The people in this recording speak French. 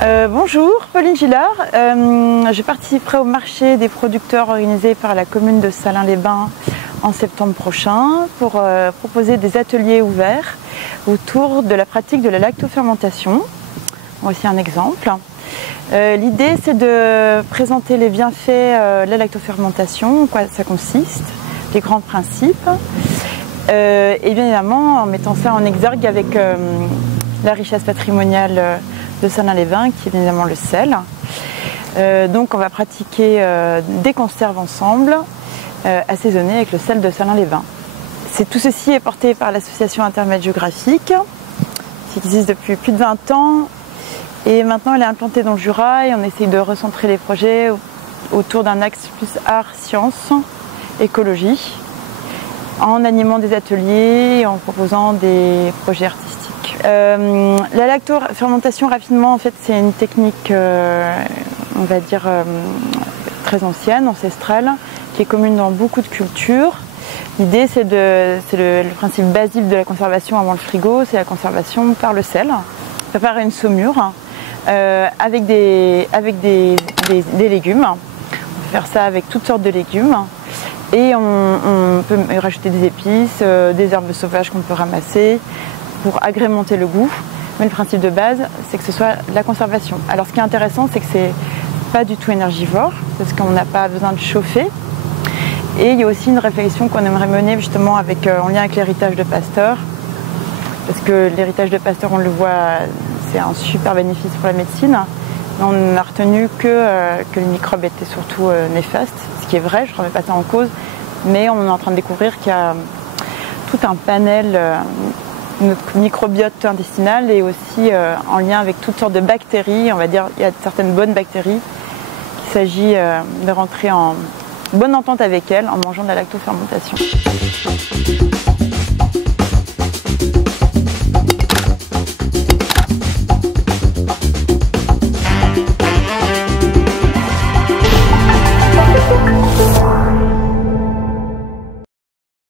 Bonjour, Pauline Gillard. Je participerai au marché des producteurs organisé par la commune de Salins-les-Bains en septembre prochain pour proposer des ateliers ouverts autour de la pratique de la lactofermentation. Voici un exemple. L'idée, c'est de présenter les bienfaits de la lactofermentation, en quoi ça consiste, les grands principes, et bien évidemment en mettant ça en exergue avec la richesse patrimoniale de Salins-les-Bains, qui est bien évidemment le sel. Donc on va pratiquer des conserves ensemble, assaisonnées avec le sel de Salins-les-Bains. Tout ceci est porté par l'association Intermède Géographique, qui existe depuis plus de 20 ans. Et maintenant elle est implantée dans le Jura et on essaye de recentrer les projets autour d'un axe plus art, science, écologie, en animant des ateliers et en proposant des projets artistiques. La lactofermentation, rapidement, en fait, c'est une technique, on va dire, très ancienne, ancestrale, qui est commune dans beaucoup de cultures. L'idée, c'est le principe basique de la conservation avant le frigo, c'est la conservation par le sel. Préparer une saumure avec des légumes. On peut faire ça avec toutes sortes de légumes. Et on peut rajouter des épices, des herbes sauvages qu'on peut ramasser pour agrémenter le goût. Mais le principe de base, c'est que ce soit la conservation. Alors ce qui est intéressant, c'est que c'est pas du tout énergivore, parce qu'on n'a pas besoin de chauffer. Et il y a aussi une réflexion qu'on aimerait mener justement en lien avec l'héritage de Pasteur. Parce que l'héritage de Pasteur, on le voit, c'est un super bénéfice pour la médecine. Mais on a retenu que le microbe était surtout néfaste, ce qui est vrai, je ne remets pas ça en cause. Mais on est en train de découvrir qu'il y a tout un panel microbiote intestinal et aussi en lien avec toutes sortes de bactéries. On va dire il y a certaines bonnes bactéries qu'il s'agit de rentrer en bonne entente avec elles en mangeant de la lactofermentation.